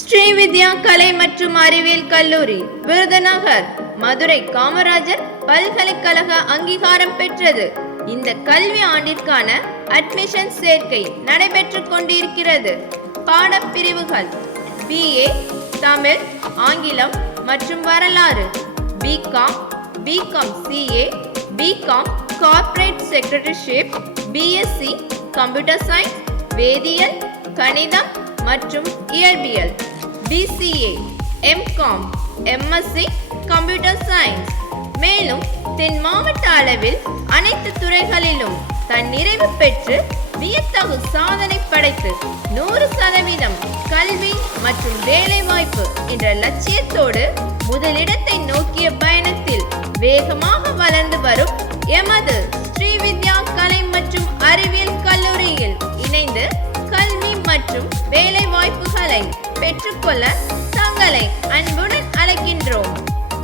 ஸ்ரீவித்யா கலை மற்றும் அறிவியல் கல்லூரி விருதுநகர் மதுரை காமராஜர் பல்கலைக்கழக அங்கீகாரம் பெற்றது. இந்த கல்வி ஆண்டிற்கான அட்மிஷன் சேர்க்கை நடைபெற்றுக் கொண்டிருக்கிறது. பாடப்பிரிவுகள் BA தமிழ், ஆங்கிலம் மற்றும் வரலாறு, BCom, BCom CA, BCom corporate secretaryship, BSc computer science, வேதியியல், கணிதம் மற்றும் இயற்பியல், BCA, MCom, MSc computer science. மேலும் தென் மாவட்ட அளவில் அனைத்து துறைகளிலும் தன்னிறைவு பெற்று வியத்தகு சாதனை படைத்து 100% கல்வி மற்றும் வேலைவாய்ப்பு என்ற லட்சியத்தோடு முதலிடத்தை நோக்கிய பயணத்தில் வேகமாக வளர்ந்து வரும் எமது ஸ்ரீவித்யா கலை மற்றும் அறிவியல் கல்லூரியில் இணைந்து கல்வி மற்றும் வேலை வாய்ப்புகளை பெற்றுக்கொள்ள தங்களை அன்புடன் அழைக்கின்றோம்.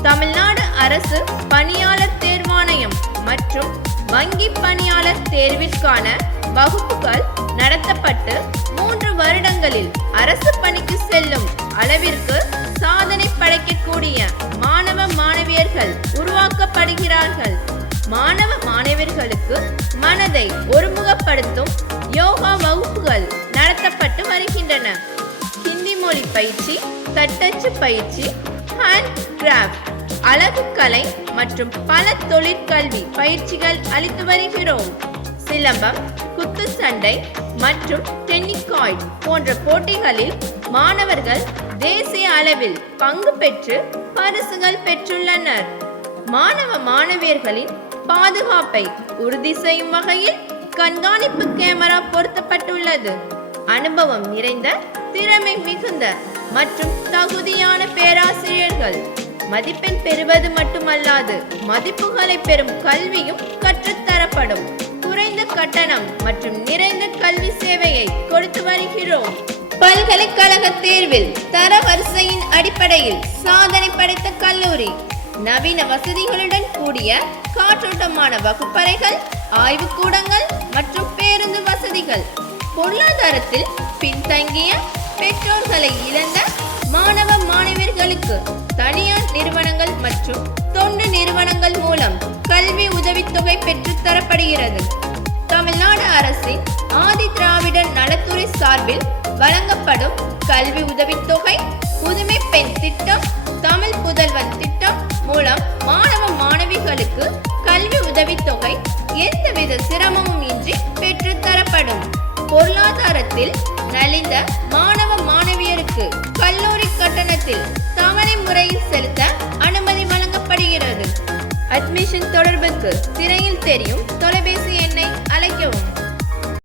தமிழ்நாடு அரசு பணியாளர் தேர்வாணையம் மற்றும் வங்கி பணியாளர் தேர்விற்கான வகுப்புகள் நடத்தப்பட்டு 3 வருடங்களில் அரசு பணிக்கு செல்லும் அளவிற்கு சாதனை படைக்கக்கூடிய மாணவ மாணவியர்கள் உருவாக்கப்படுகிறார்கள். மாணவ மாணவியர்களுக்கு மனதை ஒருமுகப்படுத்தும் யோகா வகுப்புகள் நடத்தப்பட்டு வருகின்றன. ஹிந்தி மொழி பயிற்சி, தட்டச்சு பயிற்சி, ஹேண்ட் கிராஃப்ட், அழகு கலை மற்றும் பல தொழிற்கல்வி பயிற்சிகள் அளித்து வருகிறோம். சிலம்பம், குத்துச்சண்டை மற்றும் டென்னிகாய்ட் போன்ற போட்டிகளில் மாணவர்கள் தேசிய அளவில் பங்கு பெற்று பரிசுகள் பெற்றுள்ளனர். மாணவ மாணவியர்களின் பாதுகாப்பை உறுதி செய்யும் வகையில் கண்காணிப்பு கேமரா பொருத்தப்பட்டுள்ளது. அனுபவம் நிறைந்த, திறமை மிகுந்த மற்றும் தகுதியான பேராசிரியர்கள், மதிப்பெண் பெறுவது மட்டுமல்லாது மதிப்புகளை பெறும் கல்வியும் கற்றுத்தரப்படும். குறைந்த கட்டணம் மற்றும் நிறைந்த கல்வி சேவையை கொடுத்து வருகிறோம். பல்கலைக்கழக தேர்வில் தர வரிசையின் அடிப்படையில் சாதனை படைத்த கல்லூரி. நவீன வசதிகளுடன் கூடிய காற்றோட்டமான வகுப்பறைகள், ஆய்வுக்கூடங்கள் மற்றும் பேருந்து வசதிகள். பொருளாதாரத்தில் பின்தங்கிய, பெற்றோர்களை இழந்த மாணவ மாணவியர்களுக்கு தனியார் நிறுவனங்கள் மற்றும் தொண்டு நிறுவனங்கள் மூலம் கல்வி உதவித்தொகை பெற்றுத்தரப்படுகிறது. தமிழ்நாடு அரசின் ஆதி திராவிடர் நலத்துறை சார்பில் வழங்கப்படும் கல்வி உதவித்தொகை, புதுமை பெண் திட்டம், தமிழ் புதல்வன் திட்டம் மூலம் மாணவ மாணவிகளுக்கு கல்வி உதவித்தொகை எந்தவித சிரமமும் இன்றி பெற்றுத்தரப்படும். பொருளாதாரத்தில் நலிந்த மாணவ மாணவியருக்கு கல்லூரி கட்டணத்தில் தவணை முறையில் செலுத்த அனுமதி வழங்கப்படுகிறது. அட்மிஷன் தொடர்புக்கு திரையில் தெரியும்